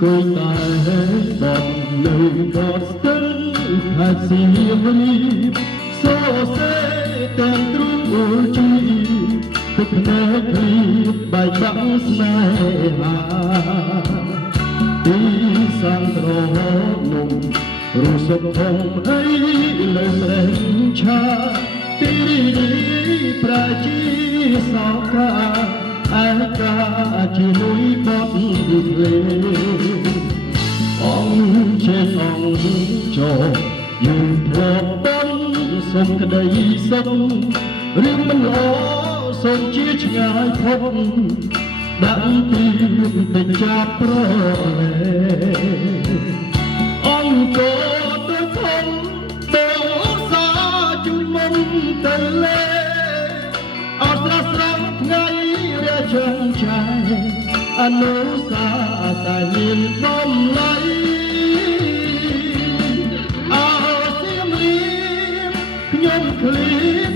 cười tài bọt lời bọt sân hạt xì vây so sẽ tan trú chi tức nét đi bài bão snai hà đi sang trò nùng ru sập hồng ấy lời sen cha đi đi pra chi sao ca ai ca chỉ núi bọt về ông trên ông tròยืนพอต้นสมกระไดสมเรื่องมันล้อสมเชี่ยชงายพบดังตีเป็นจับรอองโกตัวทนโตสาจุมนเตเลอาสระสระไงเรียเชิงใจอนุสาตายินต้มไหลខ្ញុំឃ្លី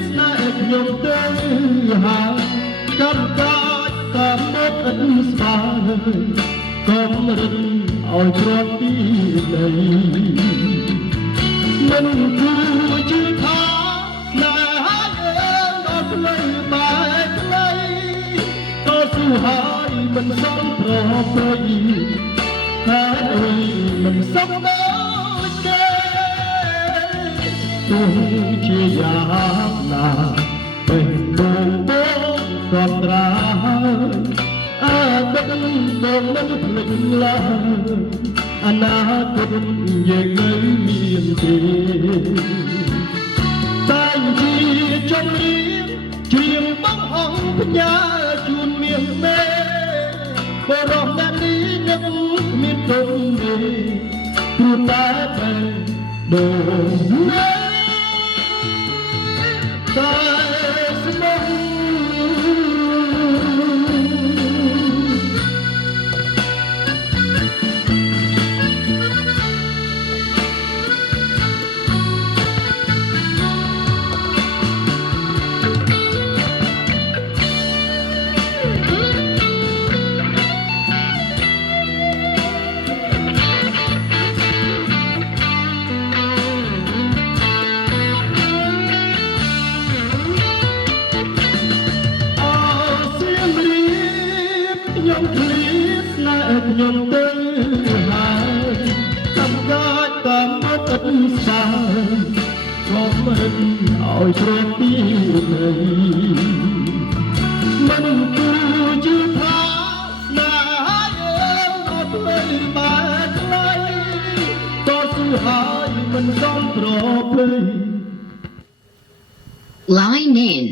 ស្នេហ៍ខ្ញុំទៅហើយកម្មកាចតាមមកអិនស្បាយកុំរឹងឲ្យគ្រាន់ពីដីមិនគួរជឿថាស្នេហ៍យើងដល់ផ្លូវបែកផ្លូវក៏ស៊ូហើយមិនសមប្រប្រៃហើយអើយមិនសមដល់គេទោះជាយ៉ាងណាเป็นបងបងកំត្រាអតីតបងមិនភ្លេចឡើយអនាគតយើងនៅមានទេតែជាចំរៀងជ្រាបបងអង្គបញ្ញាជួនមានមេបរោះអ្នកនេះនឹកមានទុំទេព្រោះតែពេលដូនណាតែស្មោះខ្ញុំឃ្លីស្នេហ៍ខ្ញុំទៅហើយកំកាចតាមមកអិនស្បាក៏មិនឲ្យព្រមពីដីមិនគួរជឿថាស្នេហ៍យើងដល់ផ្លូវបែកផ្លូវក៏ស៊ូហើយមិនសមប្រពៃ Line in